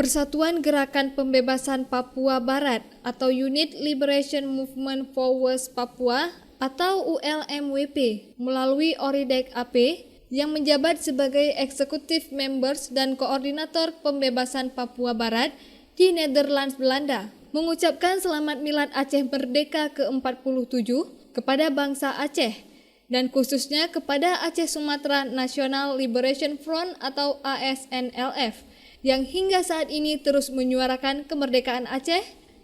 Persatuan Gerakan Pembebasan Papua Barat atau Unit Liberation Movement for West Papua atau ULMWP melalui Oridek AP yang menjabat sebagai Executive Members dan Koordinator Pembebasan Papua Barat di Netherlands, Belanda, mengucapkan selamat Milad Aceh Merdeka ke-47 kepada bangsa Aceh dan khususnya kepada Aceh Sumatra National Liberation Front atau ASNLF yang hingga saat ini terus menyuarakan kemerdekaan Aceh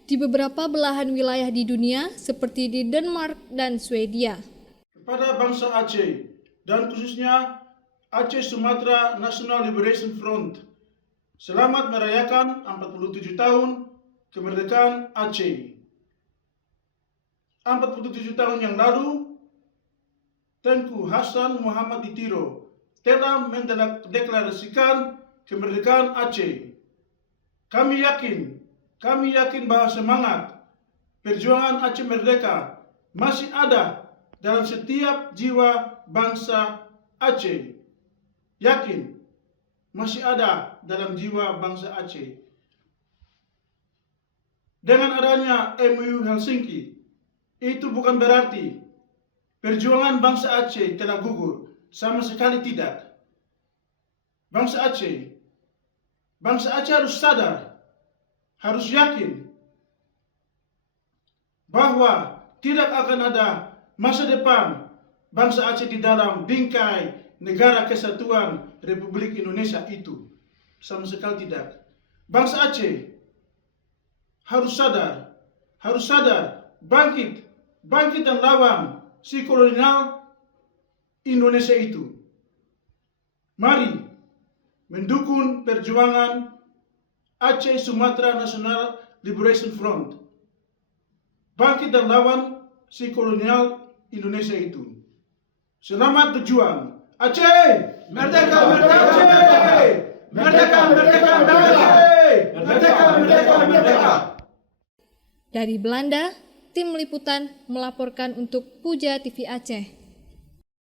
di beberapa belahan wilayah di dunia seperti di Denmark dan Swedia. Kepada bangsa Aceh dan khususnya Aceh Sumatra National Liberation Front, selamat merayakan 47 tahun kemerdekaan Aceh. 47 tahun yang lalu, Tengku Hasan Muhammad Ditiro telah mendeklarasikan kemerdekaan Aceh. Kami yakin bahwa semangat perjuangan Aceh Merdeka masih ada dalam setiap jiwa bangsa Aceh. Yakin masih ada dalam jiwa bangsa Aceh. Dengan adanya MOU Helsinki, itu bukan berarti perjuangan bangsa Aceh telah gugur. Sama sekali tidak. Bangsa Aceh harus sadar, harus yakin bahwa tidak akan ada masa depan bangsa Aceh di dalam bingkai negara kesatuan Republik Indonesia itu. Sama sekali tidak. Bangsa Aceh harus sadar, bangkit dan lawan si kolonial Indonesia itu. Mari mendukung perjuangan Aceh Sumatra National Liberation Front. Bangkit dan lawan si kolonial Indonesia itu. Selamat berjuang. Aceh! Merdeka! Merdeka! Aceh! Merdeka! Merdeka! Merdeka! Merdeka! Merdeka! Merdeka! Dari Belanda, tim liputan melaporkan untuk Puja TV Aceh.